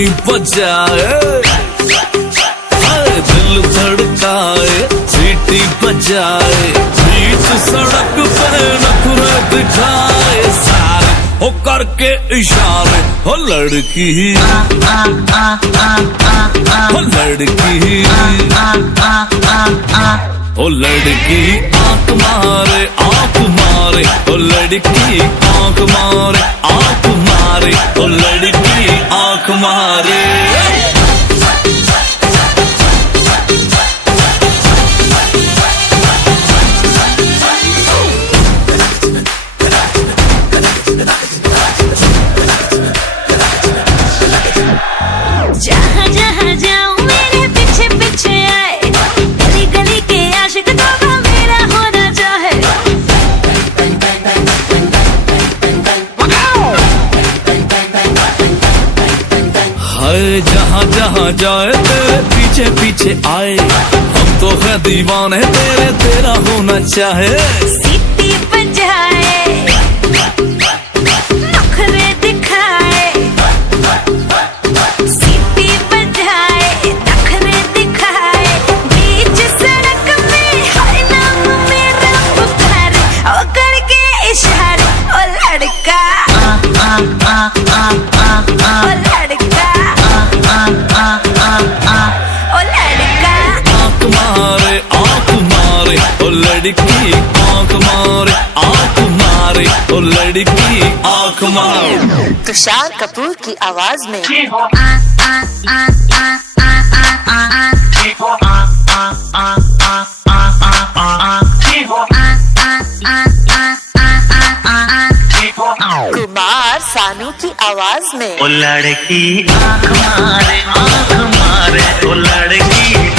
सीटी बजाए, दिल धड़काए, सीटी बजाए, बीच सड़क पे नखरे दिखाए सारे, हो करके इशारे, हो लड़की हो लड़की ओ लड़की आंख मारे आंख मारे, ओ लड़की आंख मारे आंख मारे, ओ लड़की आंख मारे। जहाँ जहाँ जाऊँ मेरे पीछे पीछे आए, गली गली के आशिक तो मेरा होना चाहे। हाय जहाँ जहाँ जाए तेरे पीछे पीछे आए, हम तो है दीवाने तेरे, तेरा होना चाहे। सीटी बजाए, नखरे दिखाए, सीटी बजाए, नखरे दिखाए, बीच सड़क में हर नाम मेरा पुकारे, ओ करके इशारे, ओ लड़का ओ लड़का ओ लड़का। आंख मारे आंख मारे, ओ लड़की आंख मारे आंख मारे, ओ लड़की आंख मारे। तुषार कपूर की आवाज में कुमार सानू की आवाज में ओ लड़की आंख मारे, ओ लड़की